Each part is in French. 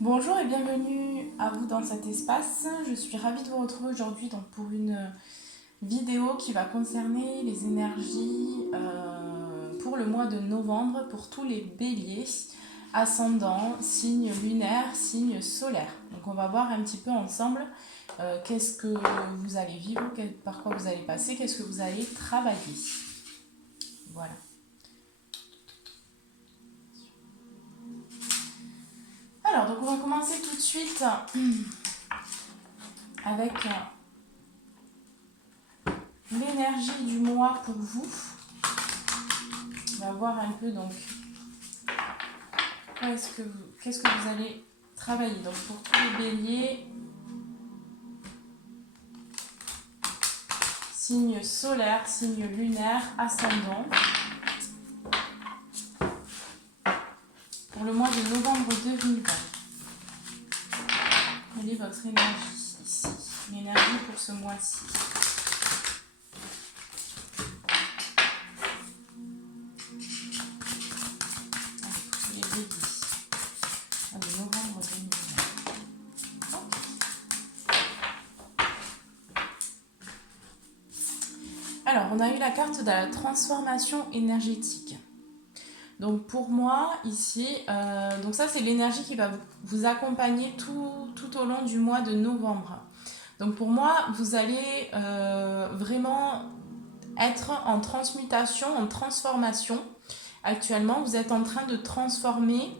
Bonjour et bienvenue à vous dans cet espace. Je suis ravie de vous retrouver aujourd'hui pour une vidéo qui va concerner les énergies pour le mois de novembre pour tous les béliers, ascendant, signe lunaire, signe solaire. Donc on va voir un petit peu ensemble qu'est-ce que vous allez vivre, par quoi vous allez passer, qu'est-ce que vous allez travailler. Voilà. Alors, donc on va commencer tout de suite avec l'énergie du mois pour vous. On va voir un peu donc qu'est-ce que vous allez travailler. Donc pour tous les béliers, signe solaire, signe lunaire, ascendant. Pour le mois de novembre 2020, quelle est votre énergie ici? L'énergie pour ce mois-ci. Les béliers. De novembre 2020. Ok. Alors, on a eu la carte de la transformation énergétique. Donc pour moi, ici, donc ça c'est l'énergie qui va vous accompagner tout au long du mois de novembre. Donc pour moi, vous allez vraiment être en transmutation, en transformation. Actuellement, vous êtes en train de transformer,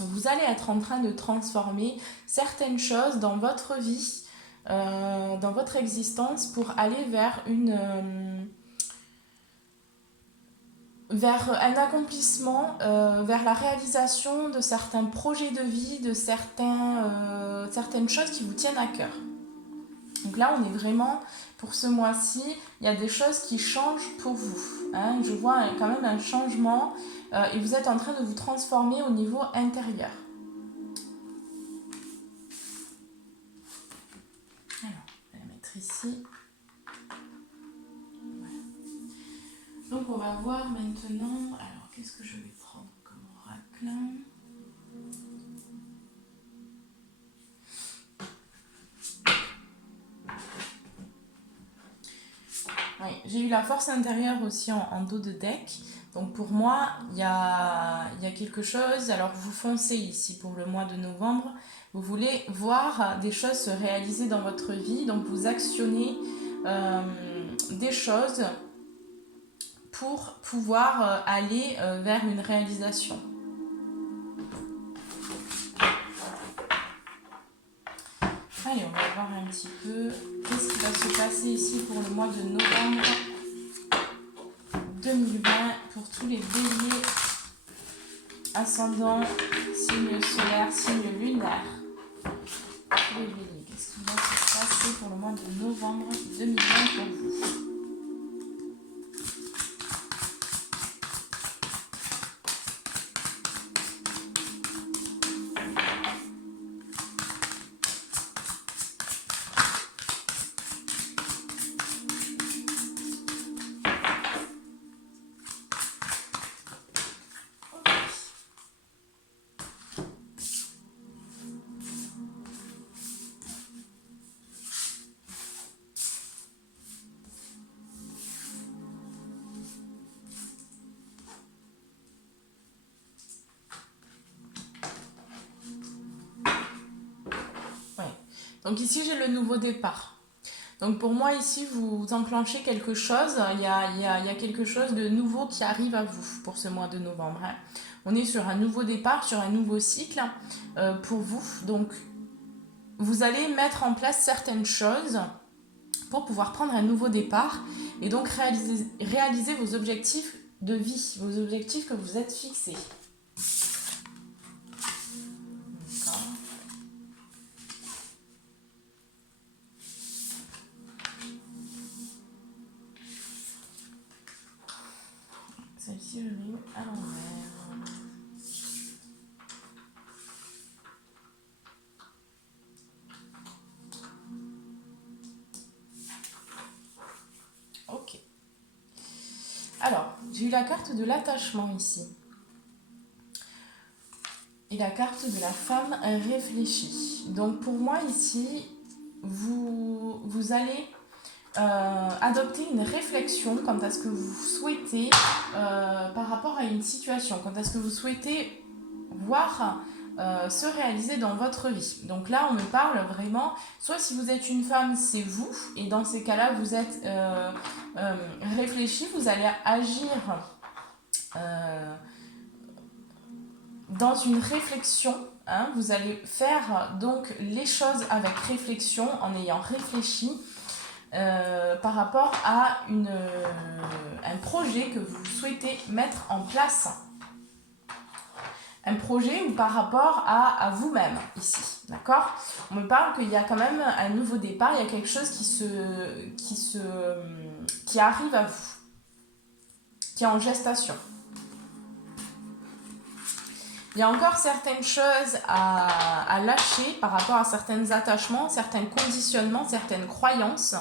vous allez être en train de transformer certaines choses dans votre vie, dans votre existence pour aller vers un accomplissement, vers la réalisation de certains projets de vie, de certaines choses qui vous tiennent à cœur. Donc là, on est vraiment, pour ce mois-ci, il y a des choses qui changent pour vous. Hein. Je vois quand même un changement et vous êtes en train de vous transformer au niveau intérieur. Alors, je vais la mettre ici. Voilà. Donc, on va voir maintenant. Alors, qu'est-ce que je vais prendre comme oracle ? Oui, j'ai eu la force intérieure aussi en dos de deck. Donc pour moi, il y a quelque chose. Alors vous foncez ici pour le mois de novembre. Vous voulez voir des choses se réaliser dans votre vie. Donc vous actionnez des choses pour pouvoir aller vers une réalisation. Allez, on va voir un petit peu qu'est-ce qui va se passer ici pour le mois de novembre 2020 pour tous les béliers, ascendant, signe solaire, signe lunaire. Tous les béliers, qu'est-ce qui va se passer pour le mois de novembre 2020 pour vous? Donc ici, j'ai le nouveau départ. Donc pour moi, ici, vous enclenchez quelque chose. Il y a quelque chose de nouveau qui arrive à vous pour ce mois de novembre. Hein. On est sur un nouveau départ, sur un nouveau cycle pour vous. Donc, vous allez mettre en place certaines choses pour pouvoir prendre un nouveau départ et donc réaliser vos objectifs de vie, vos objectifs que vous êtes fixés. Celle-ci, je l'ai à l'envers. Ok. Alors, j'ai eu la carte de l'attachement ici. Et la carte de la femme réfléchie. Donc pour moi ici, vous allez adopter une réflexion quant à ce que vous souhaitez par rapport à une situation, quant à ce que vous souhaitez voir se réaliser dans votre vie. Donc là, on me parle vraiment, soit si vous êtes une femme, c'est vous, et dans ces cas-là, vous êtes réfléchi, vous allez agir dans une réflexion, hein, vous allez faire donc les choses avec réflexion, en ayant réfléchi par rapport à un projet que vous souhaitez mettre en place. Un projet ou par rapport à vous-même ici, d'accord? On me parle qu'il y a quand même un nouveau départ, il y a quelque chose qui arrive à vous, qui est en gestation. Il y a encore certaines choses à lâcher par rapport à certains attachements, certains conditionnements, certaines croyances.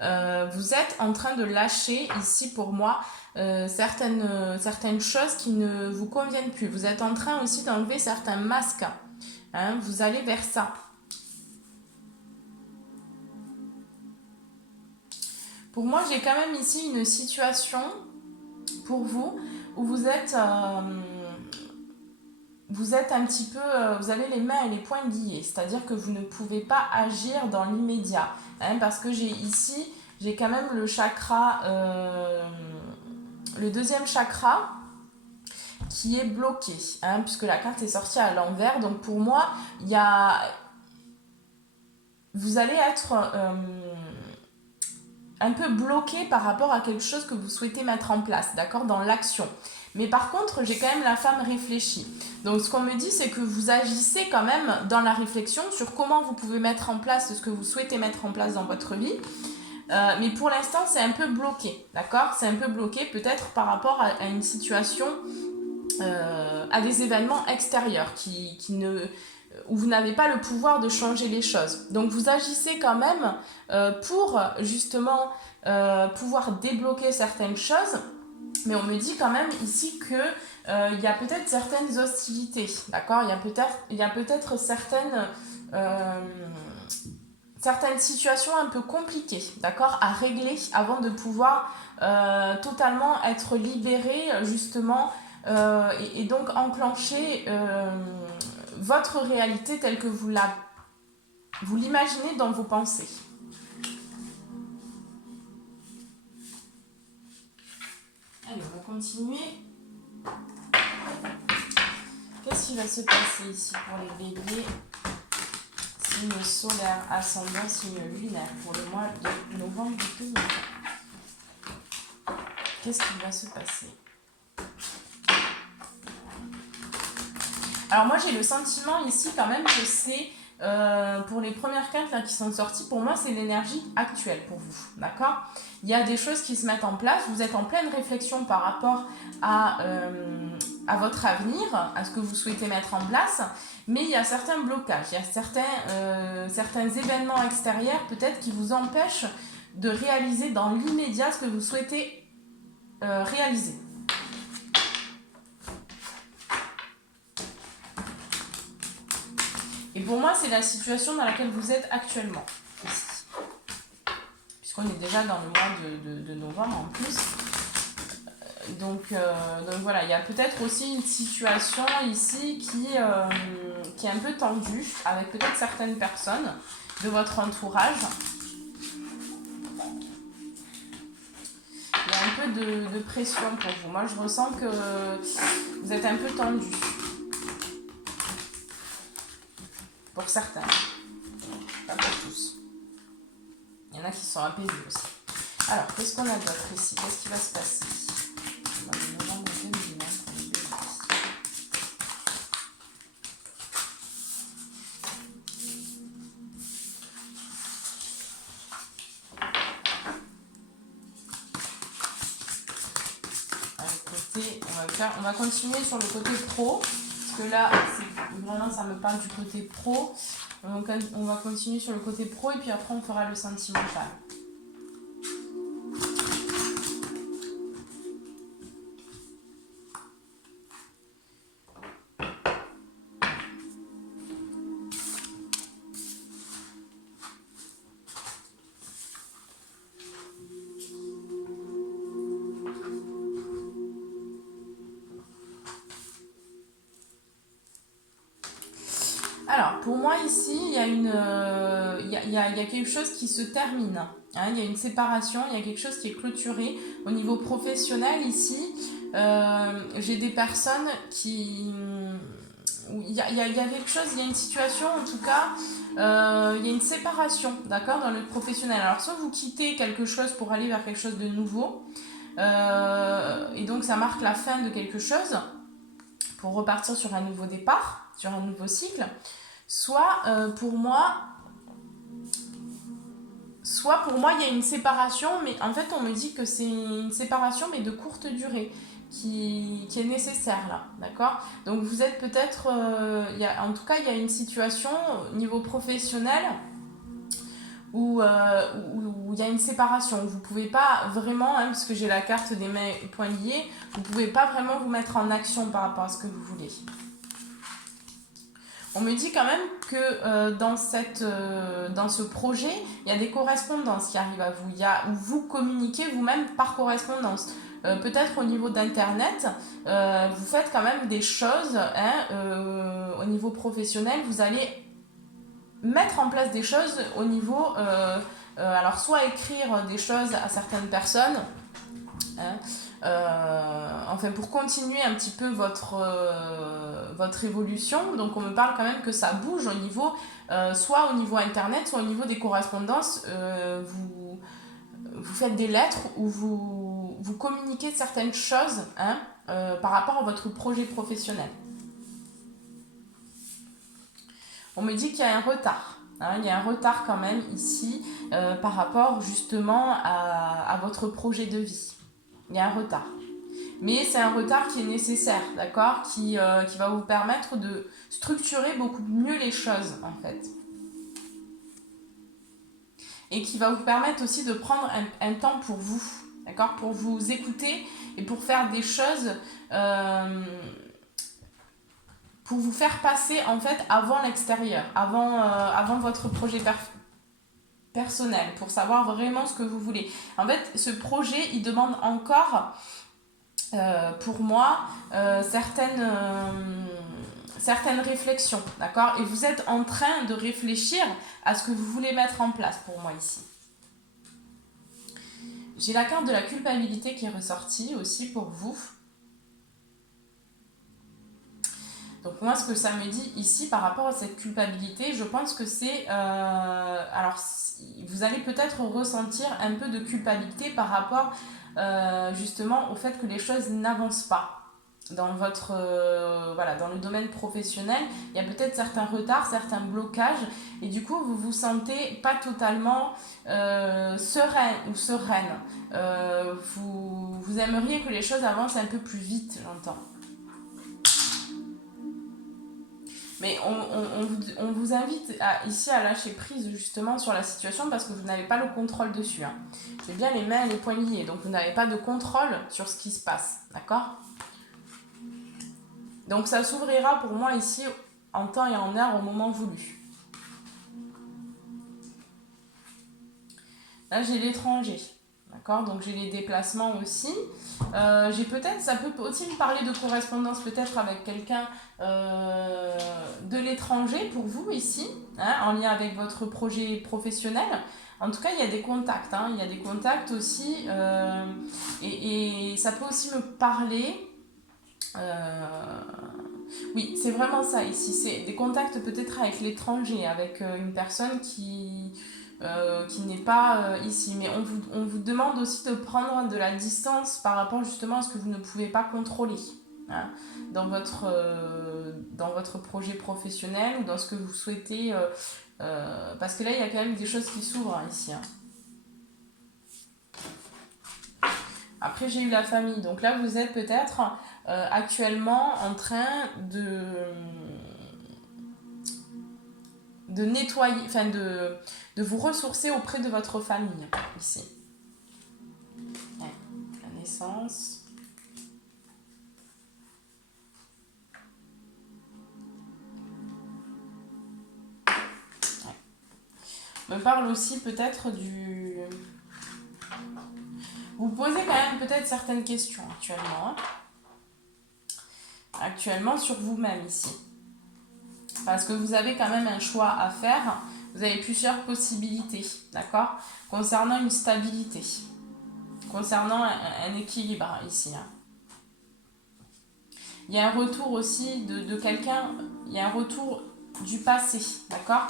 Vous êtes en train de lâcher ici pour moi certaines choses qui ne vous conviennent plus. Vous êtes en train aussi d'enlever certains masques. Hein, vous allez vers ça. Pour moi, j'ai quand même ici une situation pour vous où vous êtes un petit peu, vous avez les mains et les poings liés, c'est-à-dire que vous ne pouvez pas agir dans l'immédiat, hein, parce que j'ai quand même le chakra, le deuxième chakra qui est bloqué, hein, puisque la carte est sortie à l'envers. Donc pour moi, vous allez être un peu bloqué par rapport à quelque chose que vous souhaitez mettre en place, d'accord, dans l'action. Mais par contre, j'ai quand même la femme réfléchie. Donc ce qu'on me dit, c'est que vous agissez quand même dans la réflexion sur comment vous pouvez mettre en place ce que vous souhaitez mettre en place dans votre vie. Mais pour l'instant, c'est un peu bloqué, d'accord? C'est un peu bloqué peut-être par rapport à une situation, à des événements extérieurs où vous n'avez pas le pouvoir de changer les choses. Donc vous agissez quand même pour justement pouvoir débloquer certaines choses. Mais on me dit quand même ici que il y a peut-être certaines hostilités, d'accord? Il y a peut-être certaines situations un peu compliquées, d'accord, à régler avant de pouvoir totalement être libéré justement et donc enclencher votre réalité telle que vous l'imaginez dans vos pensées. Allez, on va continuer. Qu'est-ce qui va se passer ici pour les béliers? Signe solaire, ascendant, signe lunaire pour le mois de novembre 2020. Qu'est-ce qui va se passer? Alors moi j'ai le sentiment ici quand même que c'est, pour les premières cartes là, qui sont sorties, pour moi c'est l'énergie actuelle pour vous, d'accord? Il y a des choses qui se mettent en place, vous êtes en pleine réflexion par rapport à votre avenir, à ce que vous souhaitez mettre en place, mais il y a certains blocages, il y a certains événements extérieurs peut-être qui vous empêchent de réaliser dans l'immédiat ce que vous souhaitez réaliser. Et pour moi, c'est la situation dans laquelle vous êtes actuellement, ici. Puisqu'on est déjà dans le mois de novembre en plus. Donc voilà, il y a peut-être aussi une situation ici qui est un peu tendue, avec peut-être certaines personnes de votre entourage. Il y a un peu de pression pour vous. Moi, je ressens que vous êtes un peu tendu. Pour certains, pas pour tous. Il y en a qui sont apaisés aussi. Alors, qu'est-ce qu'on a d'autre ici? Qu'est-ce qui va se passer? Novembre 2020 pour les béliers. On va continuer sur le côté pro, parce que là, vraiment, ça me parle du côté pro. Donc, on va continuer sur le côté pro et puis après, on fera le sentimental. Alors, pour moi, ici, il y a il y a quelque chose qui se termine. Hein, il y a une séparation, il y a quelque chose qui est clôturé. Au niveau professionnel, ici, j'ai des personnes qui... il y a quelque chose, il y a une situation, en tout cas, il y a une séparation, d'accord, dans le professionnel. Alors, soit vous quittez quelque chose pour aller vers quelque chose de nouveau, et donc ça marque la fin de quelque chose, pour repartir sur un nouveau départ, sur un nouveau cycle. Soit pour moi il y a une séparation, mais en fait on me dit que c'est une séparation mais de courte durée qui est nécessaire là, d'accord. Donc vous êtes peut-être, en tout cas il y a une situation au niveau professionnel où il y a une séparation, où vous pouvez pas vraiment, hein, parce que j'ai la carte des mains et poings liés, vous pouvez pas vraiment vous mettre en action par rapport à ce que vous voulez. On me dit quand même que dans ce projet, il y a des correspondances qui arrivent à vous. Où vous communiquez vous-même par correspondance. Peut-être au niveau d'Internet, vous faites quand même des choses, hein, au niveau professionnel. Vous allez mettre en place des choses au niveau... alors, soit écrire des choses à certaines personnes, hein, enfin pour continuer un petit peu votre évolution. Donc on me parle quand même que ça bouge au niveau, soit au niveau internet, soit au niveau des correspondances. Vous faites des lettres où vous communiquez certaines choses, hein, par rapport à votre projet professionnel. On me dit qu'il y a un retard. Hein, il y a un retard quand même ici, par rapport justement à votre projet de vie. Il y a un retard. Mais c'est un retard qui est nécessaire, d'accord, qui va vous permettre de structurer beaucoup mieux les choses, en fait. Et qui va vous permettre aussi de prendre un temps pour vous, d'accord, pour vous écouter et pour faire des choses, pour vous faire passer, en fait, avant l'extérieur, avant votre projet personnel, pour savoir vraiment ce que vous voulez. En fait, ce projet, il demande encore... pour moi, certaines réflexions, d'accord. Et vous êtes en train de réfléchir à ce que vous voulez mettre en place pour moi ici. J'ai la carte de la culpabilité qui est ressortie aussi pour vous. Donc moi, ce que ça me dit ici par rapport à cette culpabilité, je pense que c'est... alors, vous allez peut-être ressentir un peu de culpabilité par rapport justement au fait que les choses n'avancent pas. Dans votre voilà, dans le domaine professionnel, il y a peut-être certains retards, certains blocages, et du coup vous vous sentez pas totalement serein ou sereine. Vous aimeriez que les choses avancent un peu plus vite, j'entends. Mais on vous invite ici à lâcher prise justement sur la situation parce que vous n'avez pas le contrôle dessus. Hein. J'ai bien les mains et les poings liés, donc vous n'avez pas de contrôle sur ce qui se passe, d'accord ? Donc ça s'ouvrira pour moi ici en temps et en heure au moment voulu. Là j'ai l'étranger, d'accord, donc j'ai les déplacements aussi. J'ai peut-être, ça peut aussi me parler de correspondance peut-être avec quelqu'un de l'étranger pour vous ici, hein, en lien avec votre projet professionnel. En tout cas, il y a des contacts, hein, il y a des contacts aussi, et ça peut aussi me parler. Oui, c'est vraiment ça ici. C'est des contacts peut-être avec l'étranger, avec une personne qui n'est pas ici. Mais on vous demande aussi de prendre de la distance par rapport justement à ce que vous ne pouvez pas contrôler, hein, dans votre projet professionnel ou dans ce que vous souhaitez. Parce que là, il y a quand même des choses qui s'ouvrent, hein, ici. Hein. Après, j'ai eu la famille. Donc là, vous êtes peut-être actuellement en train de nettoyer, enfin de vous ressourcer auprès de votre famille, ici. Ouais, la naissance. Ouais. Me parle aussi peut-être du... Vous posez quand même peut-être certaines questions actuellement. Hein. Actuellement sur vous-même ici. parce que vous avez quand même un choix à faire. Vous avez plusieurs possibilités, d'accord? Concernant une stabilité, concernant un équilibre ici. Hein. Il y a un retour aussi de quelqu'un, il y a un retour du passé, d'accord?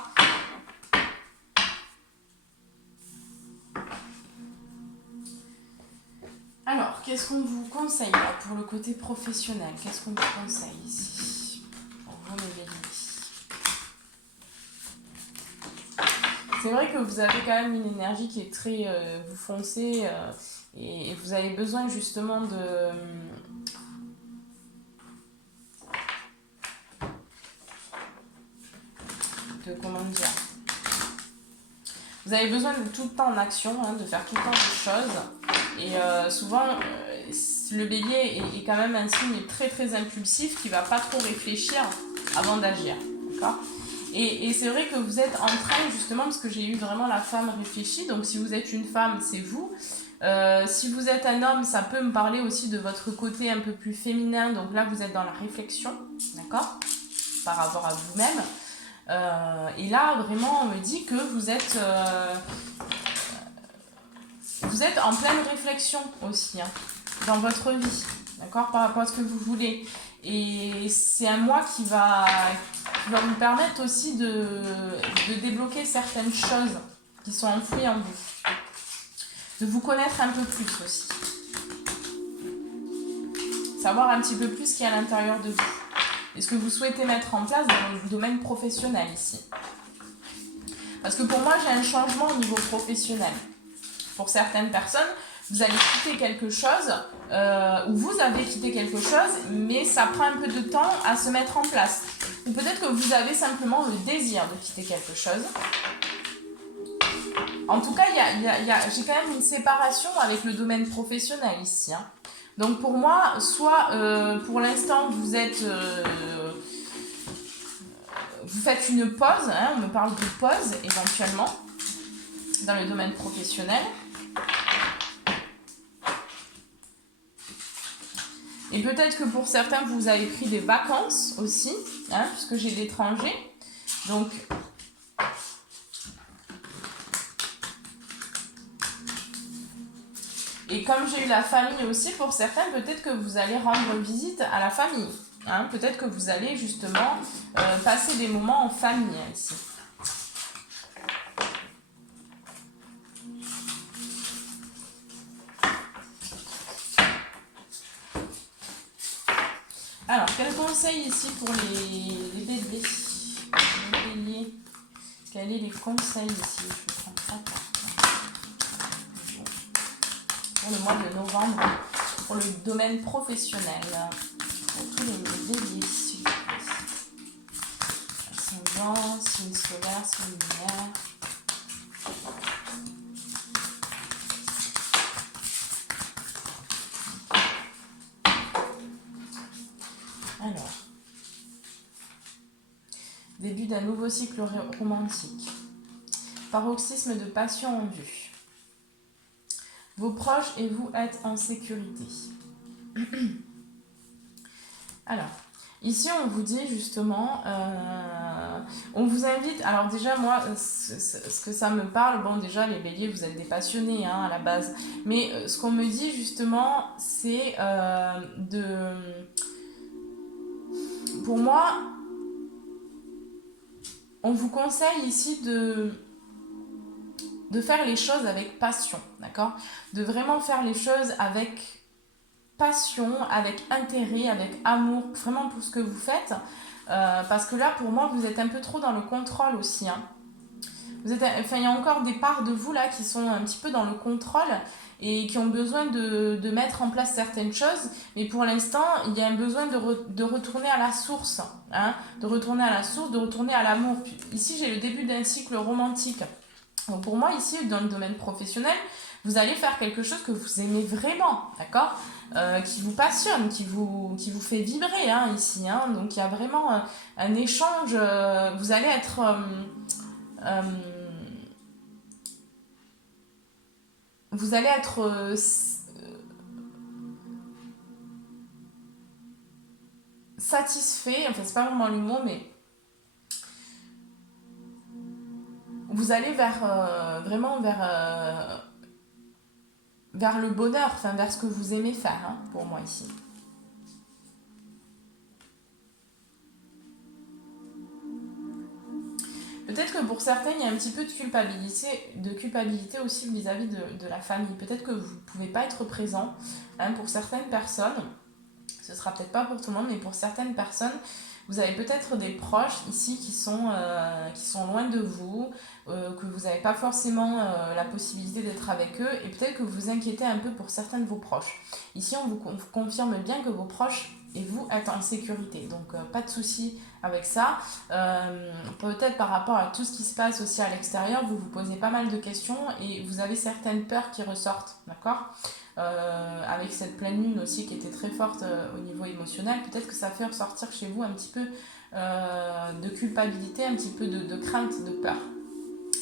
Alors, qu'est-ce qu'on vous conseille là, pour le côté professionnel? Qu'est-ce qu'on vous conseille ici? Pour vous, les béliers. C'est vrai que vous avez quand même une énergie qui est très... vous foncez et vous avez besoin justement de comment dire, vous avez besoin de tout le temps en action, hein, de faire tout le temps des choses. Et souvent, le bélier est quand même un signe très très impulsif qui va pas trop réfléchir avant d'agir. D'accord ? Et c'est vrai que vous êtes en train, justement, parce que j'ai eu vraiment la femme réfléchie, donc si vous êtes une femme, c'est vous. Si vous êtes un homme, ça peut me parler aussi de votre côté un peu plus féminin, donc là vous êtes dans la réflexion, d'accord ? Par rapport à vous-même. Et là, vraiment, on me dit que vous êtes en pleine réflexion aussi, hein, dans votre vie, d'accord, par rapport à ce que vous voulez. Et c'est un mois qui va vous permettre aussi de débloquer certaines choses qui sont enfouies en vous. De vous connaître un peu plus aussi. Savoir un petit peu plus ce qu'il y a à l'intérieur de vous. Et ce que vous souhaitez mettre en place dans le domaine professionnel ici. Parce que pour moi, j'ai un changement au niveau professionnel. Pour certaines personnes, vous allez quitter quelque chose, ou vous avez quitté quelque chose, mais ça prend un peu de temps à se mettre en place. Ou peut-être que vous avez simplement le désir de quitter quelque chose. En tout cas, j'ai quand même une séparation avec le domaine professionnel ici. Hein. Donc pour moi, soit pour l'instant vous êtes... vous faites une pause, hein, on me parle de pause éventuellement, dans le domaine professionnel. Et peut-être que pour certains, vous avez pris des vacances aussi, hein, puisque j'ai l'étranger. Donc, et comme j'ai eu la famille aussi, pour certains, peut-être que vous allez rendre visite à la famille. Hein, peut-être que vous allez justement passer des moments en famille ici. Alors, quel conseil ici pour les béliers? Les béliers. Quels sont les conseils ici? Je prends ça pour le mois de novembre, pour le domaine professionnel. Pour tous les béliers ici. Ascendant, signe solaire, signe lunaire. Alors, début d'un nouveau cycle romantique. Paroxysme de passion en vue. Vos proches et vous êtes en sécurité. Alors, ici on vous dit justement, on vous invite, alors déjà moi, ce que ça me parle, bon déjà les béliers vous êtes des passionnés hein, à la base, mais ce qu'on me dit justement c'est pour moi, on vous conseille ici de faire les choses avec passion, d'accord ? De vraiment faire les choses avec passion, avec intérêt, avec amour, vraiment pour ce que vous faites. Parce que là, pour moi, vous êtes un peu trop dans le contrôle aussi. Hein. Il y a encore des parts de vous là qui sont un petit peu dans le contrôle et qui ont besoin de mettre en place certaines choses. Mais pour l'instant, il y a un besoin de retourner à la source. Hein, de retourner à la source, de retourner à l'amour. Ici, j'ai le début d'un cycle romantique. Donc pour moi, ici, dans le domaine professionnel, vous allez faire quelque chose que vous aimez vraiment, d'accord ? Qui vous passionne, qui vous fait vibrer, hein, ici. Hein. Donc il y a vraiment un échange. Vous allez être... vous allez être satisfait, enfin c'est pas vraiment le mot, mais vous allez vraiment vers le bonheur, enfin vers ce que vous aimez faire, hein, pour moi ici. Peut-être que pour certains, il y a un petit peu de culpabilité aussi vis-à-vis de la famille. Peut-être que vous ne pouvez pas être présent, hein, pour certaines personnes. Ce sera peut-être pas pour tout le monde, mais pour certaines personnes, vous avez peut-être des proches ici qui sont loin de vous, que vous n'avez pas forcément la possibilité d'être avec eux, et peut-être que vous vous inquiétez un peu pour certains de vos proches. Ici, on vous confirme bien que vos proches et vous êtes en sécurité, donc pas de souci avec ça. Peut-être par rapport à tout ce qui se passe aussi à l'extérieur, vous vous posez pas mal de questions et vous avez certaines peurs qui ressortent, d'accord? Avec cette pleine lune aussi qui était très forte au niveau émotionnel, peut-être que ça fait ressortir chez vous un petit peu de culpabilité, un petit peu de crainte, de peur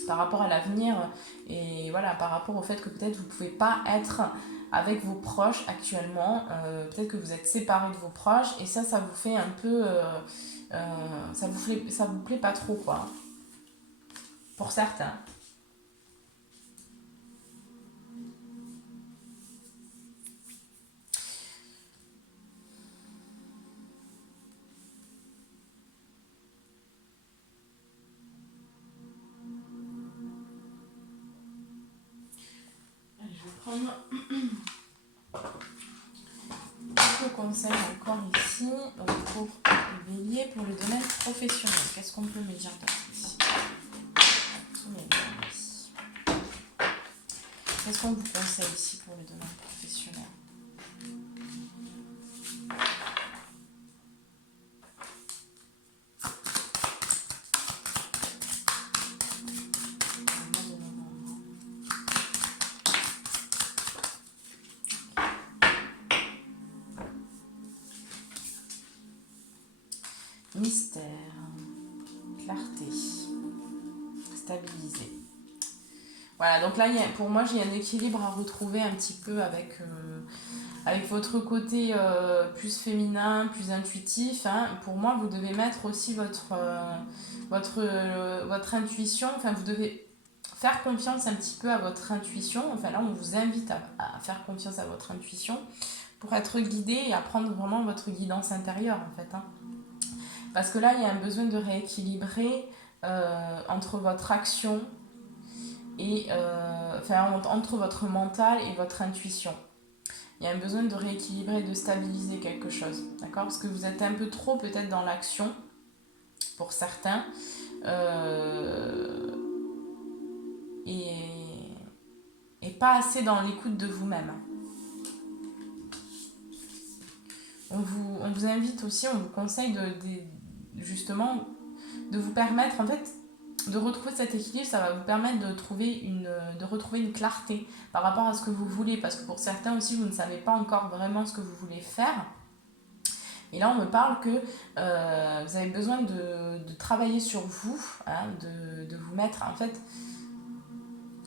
par rapport à l'avenir et voilà, par rapport au fait que peut-être vous ne pouvez pas être avec vos proches actuellement, peut-être que vous êtes séparés de vos proches et ça vous fait un peu ça vous plaît pas trop quoi, pour certains. Allez, je vais prendre quelques conseils encore ici, donc pour le bélier, pour le domaine professionnel. Qu'est-ce qu'on peut me dire d'autre ici? Qu'est-ce qu'on vous conseille ici pour le domaine professionnel? Mystère, clarté, stabilisé. Voilà, donc là, pour moi, j'ai un équilibre à retrouver un petit peu avec votre côté plus féminin, plus intuitif. Hein. Pour moi, vous devez mettre aussi votre intuition. Enfin, vous devez faire confiance un petit peu à votre intuition. Enfin, là, on vous invite à faire confiance à votre intuition pour être guidé et à prendre vraiment votre guidance intérieure, en fait. Hein. Parce que là, il y a un besoin de rééquilibrer entre votre action et entre votre mental et votre intuition. Il y a un besoin de rééquilibrer, de stabiliser quelque chose, d'accord? Parce que vous êtes un peu trop peut-être dans l'action pour certains et, et pas assez dans l'écoute de vous-même. On vous invite aussi, on vous conseille justement de vous permettre en fait de retrouver cet équilibre. Ça va vous permettre de retrouver une clarté par rapport à ce que vous voulez, parce que pour certains aussi vous ne savez pas encore vraiment ce que vous voulez faire, et là on me parle que vous avez besoin de travailler sur vous, hein, de vous mettre en fait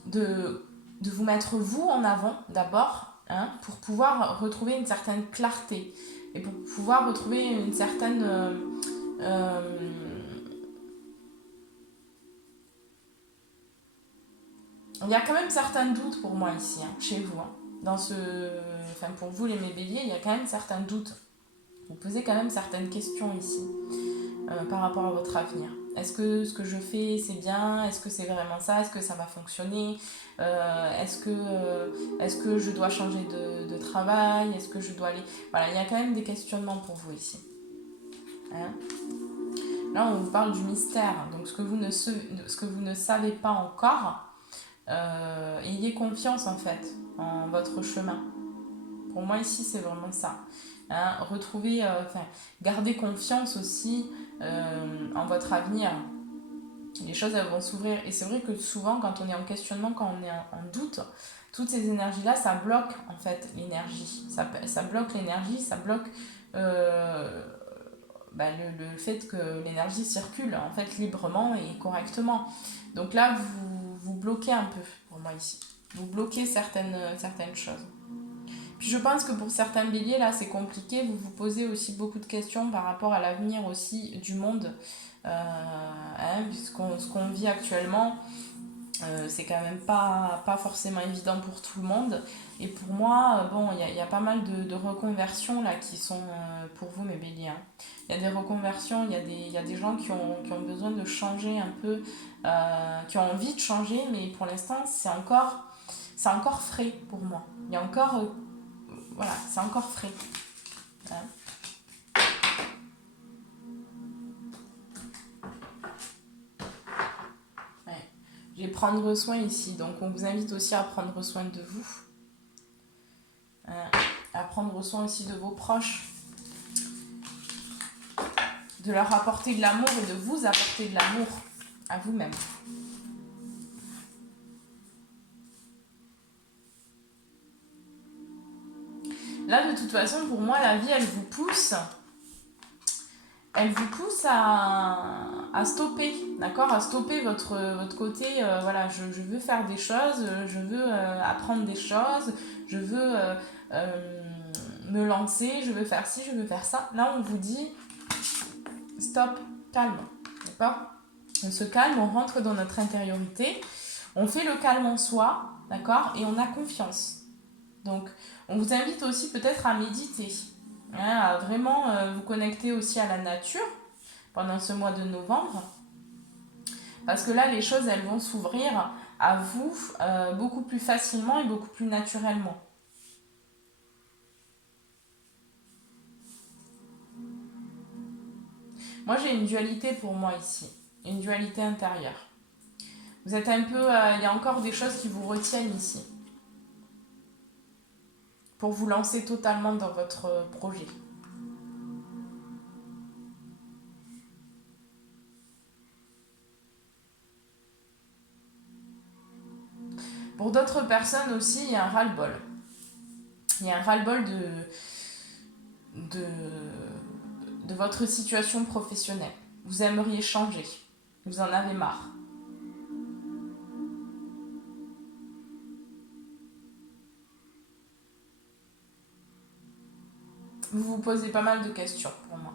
de vous mettre vous en avant d'abord, hein, pour pouvoir retrouver une certaine clarté et pour pouvoir retrouver une certaine il y a quand même certains doutes pour moi ici, hein, chez vous. Hein. Pour vous, mes béliers, il y a quand même certains doutes. Vous posez quand même certaines questions ici par rapport à votre avenir. Est-ce que ce que je fais, c'est bien? Est-ce que c'est vraiment ça? Est-ce que ça va fonctionner? Est-ce que je dois changer de travail? Est-ce que je dois aller... Voilà, il y a quand même des questionnements pour vous ici. Hein? Là, on vous parle du mystère. Donc, ce que vous ne savez pas encore... ayez confiance en fait en votre chemin. Pour moi ici c'est vraiment ça. Hein, gardez confiance aussi en votre avenir. Les choses elles vont s'ouvrir et c'est vrai que souvent quand on est en questionnement, quand on est en doute, toutes ces énergies là ça bloque en fait l'énergie. Ça bloque l'énergie, ça bloque le fait que l'énergie circule en fait librement et correctement. Donc là vous bloquez un peu pour moi ici. Vous bloquez certaines choses. Puis je pense que pour certains béliers, là, c'est compliqué. Vous vous posez aussi beaucoup de questions par rapport à l'avenir aussi du monde. Ce qu'on vit actuellement, c'est quand même pas forcément évident pour tout le monde. Et pour moi, bon, y a pas mal de reconversions là qui sont pour vous, mes béliers. Hein. Il y a des reconversions, y a des gens qui ont besoin de changer un peu, qui ont envie de changer, mais pour l'instant, c'est encore frais pour moi. Il y a encore, voilà, c'est encore frais. Hein. Ouais. Je vais prendre soin ici, donc on vous invite aussi à prendre soin de vous. À prendre soin aussi de vos proches, de leur apporter de l'amour et de vous apporter de l'amour à vous-même. Là, de toute façon, pour moi, la vie, elle vous pousse à stopper, d'accord, à stopper votre côté, voilà, je veux faire des choses, je veux apprendre des choses, je veux me lancer, je veux faire ci, je veux faire ça. Là, on vous dit, stop, calme, d'accord. On se calme, on rentre dans notre intériorité, on fait le calme en soi, d'accord, et on a confiance. Donc, on vous invite aussi peut-être à méditer, hein, à vraiment vous connecter aussi à la nature pendant ce mois de novembre. Parce que là, les choses, elles vont s'ouvrir à vous beaucoup plus facilement et beaucoup plus naturellement. Moi, j'ai une dualité pour moi ici, une dualité intérieure. Vous êtes un peu... il y a encore des choses qui vous retiennent ici pour vous lancer totalement dans votre projet. Pour d'autres personnes aussi, il y a un ras-le-bol. Il y a un ras-le-bol de votre situation professionnelle. Vous aimeriez changer. Vous en avez marre. Vous vous posez pas mal de questions pour moi.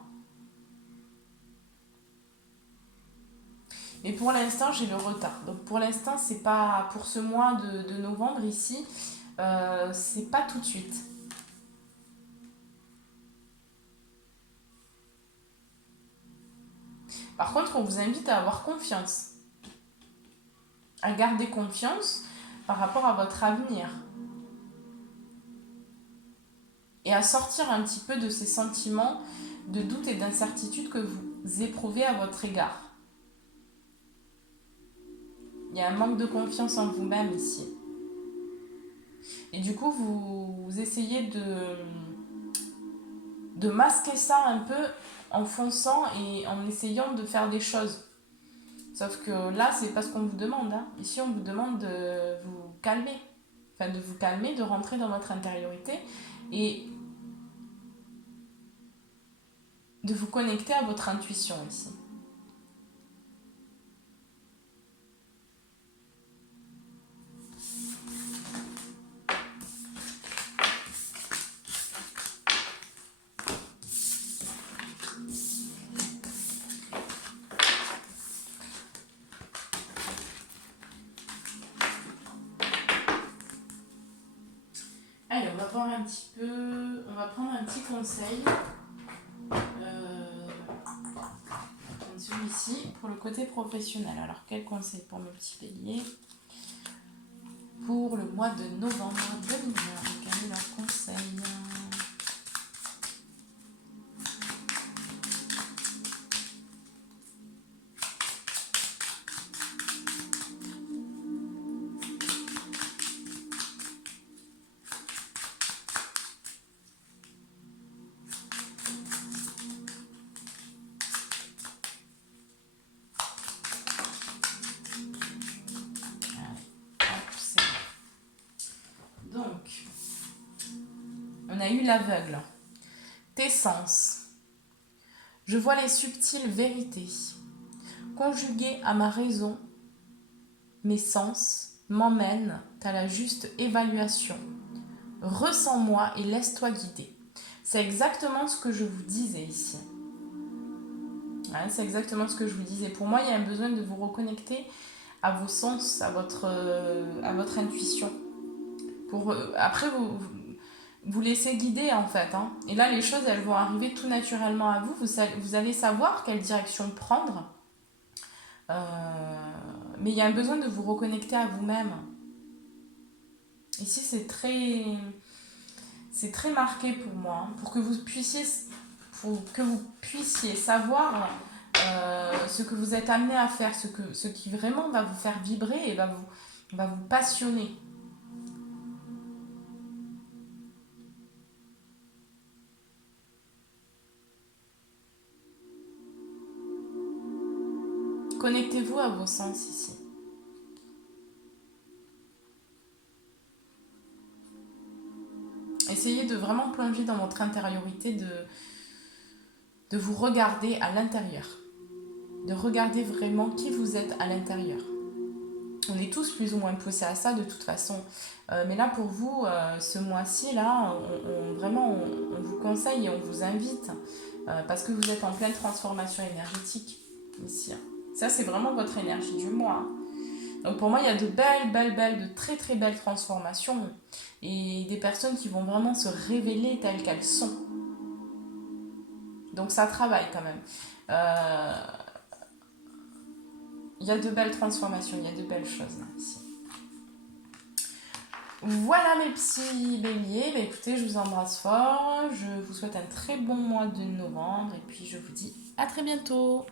Mais pour l'instant, j'ai le retard. Donc pour l'instant, c'est pas pour ce mois de novembre ici, c'est pas tout de suite. Par contre, on vous invite à avoir confiance, à garder confiance par rapport à votre avenir et à sortir un petit peu de ces sentiments de doute et d'incertitude que vous éprouvez à votre égard. Il y a un manque de confiance en vous-même ici. Et du coup, vous essayez de masquer ça un peu en fonçant et en essayant de faire des choses. Sauf que là, c'est pas ce qu'on vous demande. Hein. Ici, on vous demande de vous calmer. Enfin, de vous calmer, de rentrer dans votre intériorité et de vous connecter à votre intuition ici. Allez, on va voir un petit peu. On va prendre un petit conseil. Celui-ci pour le côté professionnel. Alors, quel conseil pour mes petits béliers pour le mois de novembre 2020? Quel est leur conseil? On a eu l'aveugle. Tes sens. Je vois les subtiles vérités. Conjuguées à ma raison, mes sens m'emmènent à la juste évaluation Ressens-moi et laisse-toi guider. C'est exactement ce que je vous disais ici. Ouais, c'est exactement ce que je vous disais. Pour moi, il y a un besoin de vous reconnecter à vos sens, à votre intuition. Après, vous laissez guider en fait. Hein. Et là, les choses, elles vont arriver tout naturellement à vous. Vous allez savoir quelle direction prendre. Mais il y a un besoin de vous reconnecter à vous-même. Ici, c'est très marqué pour moi. Hein, pour que vous puissiez savoir ce que vous êtes amené à faire, ce qui vraiment va vous faire vibrer et va vous passionner. Connectez-vous à vos sens ici. Essayez de vraiment plonger dans votre intériorité, de vous regarder à l'intérieur. De regarder vraiment qui vous êtes à l'intérieur. On est tous plus ou moins poussés à ça de toute façon. Mais là pour vous, ce mois-ci, là, on vous conseille et on vous invite parce que vous êtes en pleine transformation énergétique ici. Ça, c'est vraiment votre énergie du mois. Donc pour moi, il y a de de très très belles transformations et des personnes qui vont vraiment se révéler telles qu'elles sont. Donc ça travaille quand même. Euh, il y a de belles transformations, il y a de belles choses là, ici. Voilà mes petits béliers, bah, écoutez, je vous embrasse fort, je vous souhaite un très bon mois de novembre et puis je vous dis à très bientôt.